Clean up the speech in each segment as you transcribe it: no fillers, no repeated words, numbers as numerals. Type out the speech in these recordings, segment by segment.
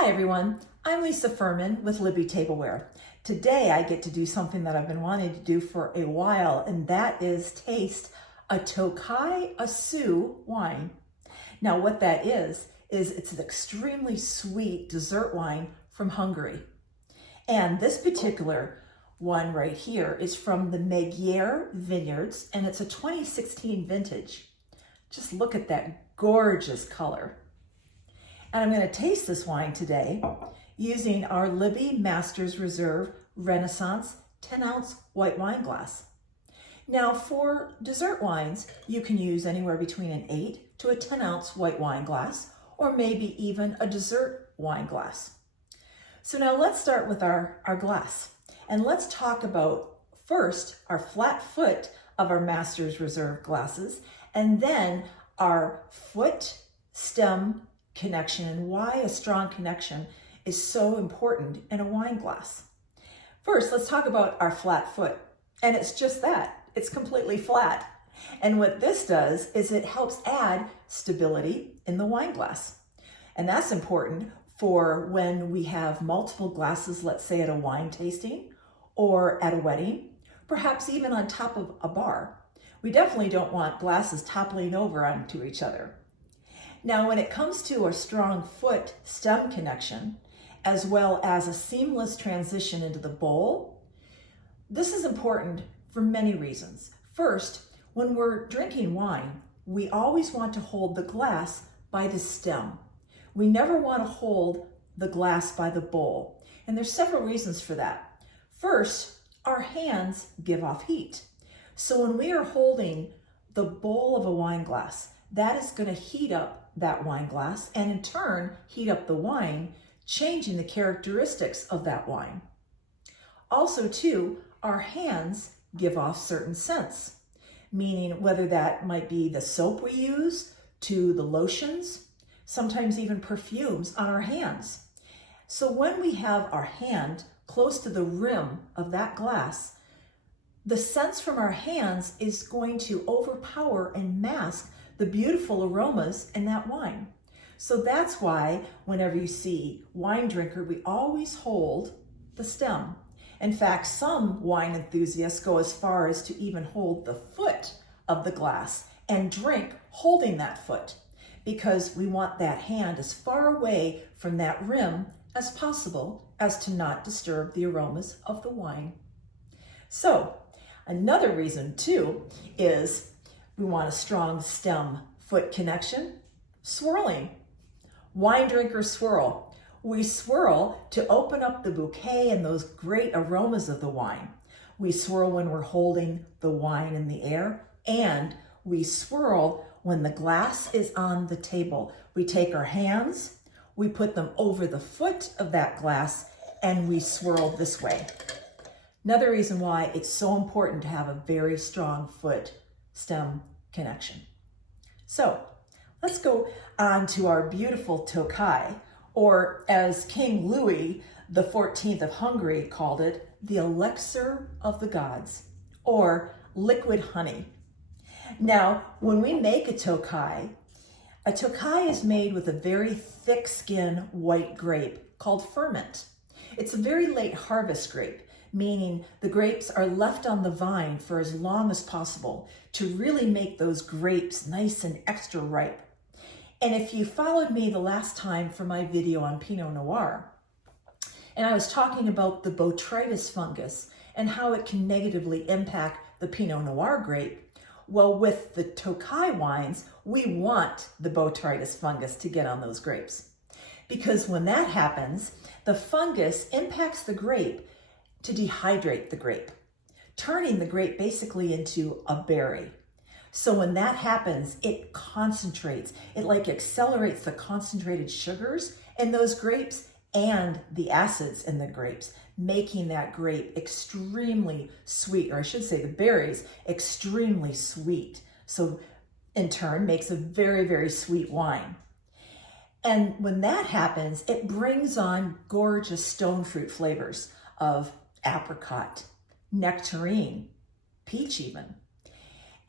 Hi everyone, I'm Lisa Furman with Libby Tableware. Today I get to do something that I've been wanting to do for a while, and that is taste a Tokai Asu wine. Now what that is it's an extremely sweet dessert wine from Hungary. And this particular one right here is from the Magyar Vineyards, and it's a 2016 vintage. Just look at that gorgeous color. And I'm going to taste this wine today using our Libby Masters Reserve Renaissance 10-ounce white wine glass. Now for dessert wines, you can use anywhere between an 8 to a 10-ounce white wine glass, or maybe even a dessert wine glass. So now let's start with our glass. And let's talk about first our flat foot of our Masters Reserve glasses, and then our foot stem connection and why a strong connection is so important in a wine glass. First, let's talk about our flat foot. And it's just that, it's completely flat. And what this does is it helps add stability in the wine glass. And that's important for when we have multiple glasses, let's say at a wine tasting or at a wedding, perhaps even on top of a bar. We definitely don't want glasses toppling over onto each other. Now, when it comes to a strong foot stem connection, as well as a seamless transition into the bowl, this is important for many reasons. First, when we're drinking wine, we always want to hold the glass by the stem. We never want to hold the glass by the bowl. And there's several reasons for that. First, our hands give off heat. So when we are holding the bowl of a wine glass, that is going to heat up that wine glass and in turn heat up the wine, changing the characteristics of that wine. Also too, our hands give off certain scents, meaning whether that might be the soap we use to the lotions, sometimes even perfumes on our hands. So when we have our hand close to the rim of that glass, the scents from our hands is going to overpower and mask the beautiful aromas in that wine. So that's why whenever you see wine drinker, we always hold the stem. In fact, some wine enthusiasts go as far as to even hold the foot of the glass and drink holding that foot, because we want that hand as far away from that rim as possible as to not disturb the aromas of the wine. So another reason too is we want a strong stem foot connection. Swirling. Wine drinkers swirl. We swirl to open up the bouquet and those great aromas of the wine. We swirl when we're holding the wine in the air, and we swirl when the glass is on the table. We take our hands, we put them over the foot of that glass, and we swirl this way. Another reason why it's so important to have a very strong foot stem connection. So let's go on to our beautiful Tokai, or as King Louis XIV of Hungary called it, the elixir of the gods, or liquid honey. Now, when we make a Tokai is made with a very thick skin white grape called Furment. It's a very late harvest grape, meaning the grapes are left on the vine for as long as possible to really make those grapes nice and extra ripe. And if you followed me the last time for my video on Pinot Noir, and I was talking about the botrytis fungus and how it can negatively impact the Pinot Noir grape, well, with the Tokai wines, we want the botrytis fungus to get on those grapes. Because when that happens, the fungus impacts the grape to dehydrate the grape, turning the grape basically into a berry. So when that happens, it concentrates, it like accelerates the concentrated sugars in those grapes and the acids in the grapes, making that grape extremely sweet, or I should say the berries extremely sweet. So in turn makes a very, very sweet wine. And when that happens, it brings on gorgeous stone fruit flavors of apricot, nectarine, peach even.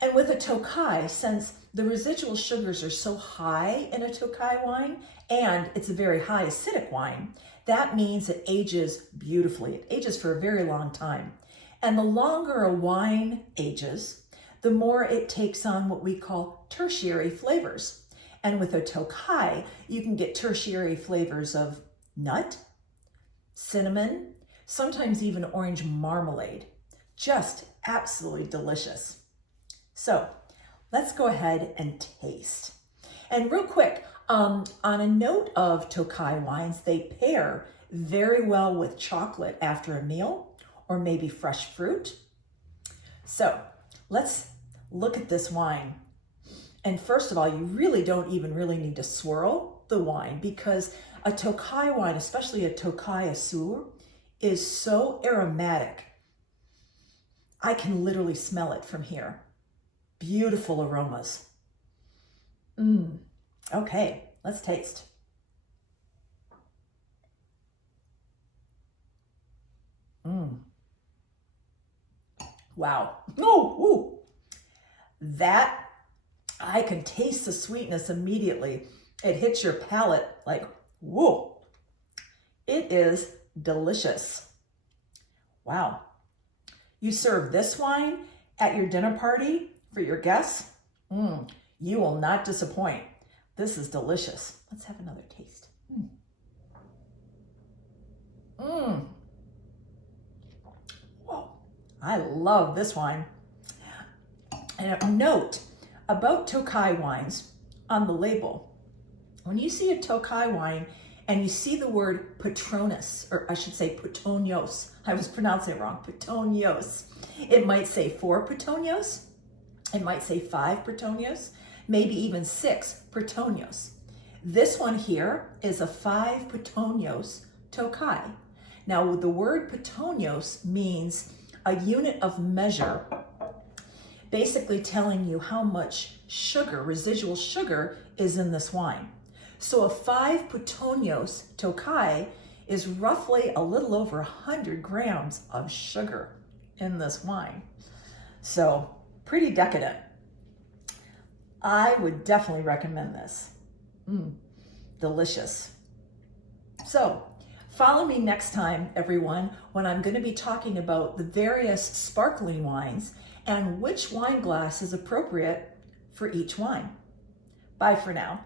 And with a Tokai, since the residual sugars are so high in a Tokai wine, and it's a very high acidic wine, that means it ages beautifully. It ages for a very long time. And the longer a wine ages, the more it takes on what we call tertiary flavors. And with a Tokai, you can get tertiary flavors of nut, cinnamon, sometimes even orange marmalade. Just absolutely delicious. So let's go ahead and taste. And real quick, on a note of Tokai wines, they pair very well with chocolate after a meal or maybe fresh fruit. So let's look at this wine. And first of all, you really don't even really need to swirl the wine, because a Tokai wine, especially a Tokai Assur, is so aromatic. I can literally smell it from here. Beautiful aromas. Okay, let's taste. Wow. Ooh. That, I can taste the sweetness immediately. It hits your palate like, whoa. It is delicious. Wow. You serve this wine at your dinner party for your guests, you will not disappoint. This is delicious. Let's have another taste. Whoa, I love this wine. And a note about Tokai wines on the label. When you see a Tokai wine and you see the word Patronus, or I should say Pitonios, I was pronouncing it wrong, Pitonios. It might say 4 Pitonios, it might say 5 Pitonios, maybe even 6 Pitonios. This one here is a 5 Pitonios Tokai. Now the word Pitonios means a unit of measure, basically telling you how much sugar, residual sugar, is in this wine. So a 5 Pitonios Tokai is roughly a little over 100 grams of sugar in this wine. So pretty decadent. I would definitely recommend this. Delicious. So follow me next time, everyone, when I'm going to be talking about the various sparkling wines and which wine glass is appropriate for each wine. Bye for now.